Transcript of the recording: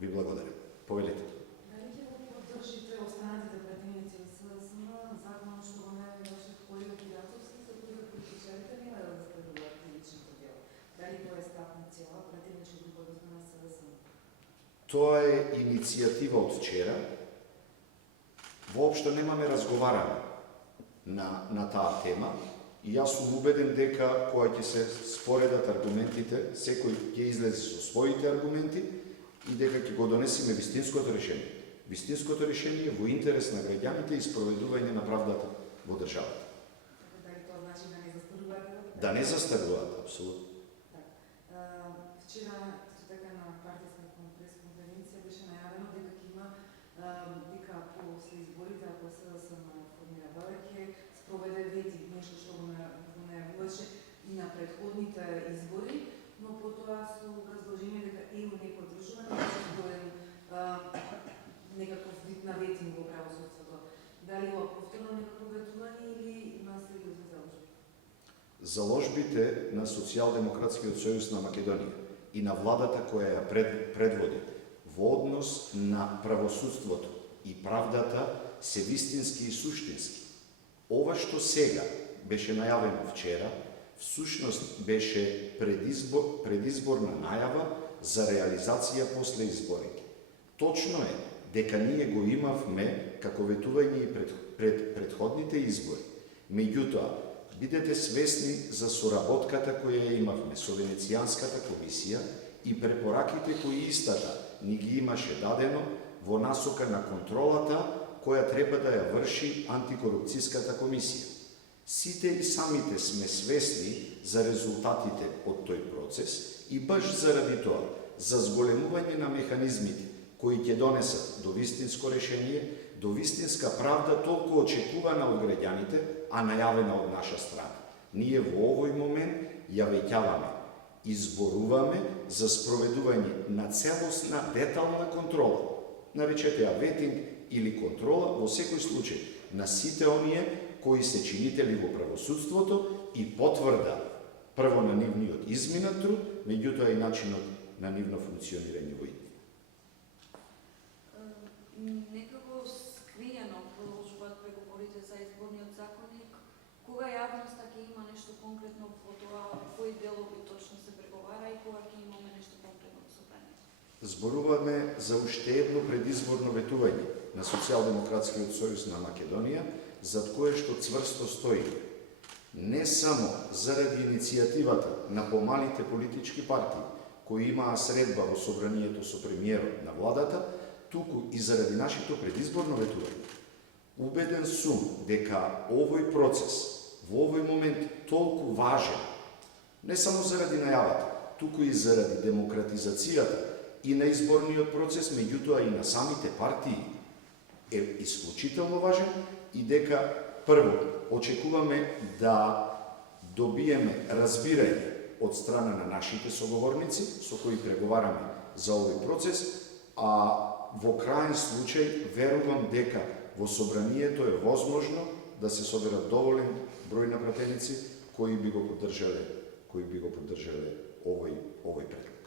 Ви благодарам. Повелете. Дали ќе го поддржите останатите претеници од СДСМ законот што го најаваше Колио Пирацовски, за кој политичарите нема да следуваат критичното дело? Дали тоа е став на цела претеничка група на СДСМ? Тоа е иницијатива од вчера. Воопшто немаме разговаране на таа тема и јас сум убеден дека кога ќе се споредат аргументите, секој ќе излезе со своите аргументи и дека ќе го донесеме вистинското решение. Вистинското решение во интерес на граѓаните и спроведување на правдата во државата. Дали тоа значи да не застаруваат? Да не застаруваат, апсолутно. Вчера исто така на партијска пресконференција беше најавено дека ќе има дека после изборите, ако СДСМ формира влада, ќе спроведе ветинг, нешто што го најавуваше и на претходните избори, но потоа со образложение дека има некој одржување да се спроведе некаков вид на ветинг во правосудството. Дали ова повторно некакво ветување или има сериозни заложби? Заложбите на Социјалдемократскиот сојуз на Македонија и на владата која ја предводи во однос на правосудството и правдата се вистински и суштински. Ова што сега беше најавено вчера, всушност беше предизборна најава за реализација после изборите. Точно е дека ние го имавме како ветување и пред предходните избори. Меѓутоа, бидете свесни за соработката која ја имавме со Венецијанската комисија и препораките кои истата ни ги имаше дадено во насока на контролата која треба да ја врши антикорупцијската комисија. Сите и самите сме свесни за резултатите од тој процес и баш заради тоа, за зголемување на механизмите кои ќе донесат до вистинско решение, до вистинска правда толку очекувана од граѓаните, а најавена од наша страна. Ние во овој момент ја веќаваме, изборуваме за спроведување на целосна детална контрола. Наречете ја ветинг или контрола во секој случај на сите оние кои се чинители во правосудството и потврда прво на нивниот изминат труд, меѓутоа и начинот на нивно функционирање во иднина. Некако скриено продолжуваат преговорите за изборниот законник. Кога јавноста ќе има нешто конкретно во тоа, кои делови точно се преговара и кога ќе имаме нешто конкретно во собранието? Зборуваме за уште едно предизборно ветување на Социјалдемократскиот сојуз на Македонија, зад кое што цврсто стои. Не само заради иницијативата на помалите политички партии, кои имаа средба во собранието со премиерот на владата, туку и заради нашето предизборно ветување. Убеден сум дека овој процес во овој момент толку важен, не само заради најавата, туку и заради демократизацијата и на изборниот процес, меѓутоа и на самите партии, е исклучително важен и дека прво очекуваме да добиеме разбирање од страна на нашите соговорници со кои преговараме за овој процес, а во крајен случај верувам дека во собранието е возможно да се соберат доволен број на пратеници кои би го поддржале овој предлог.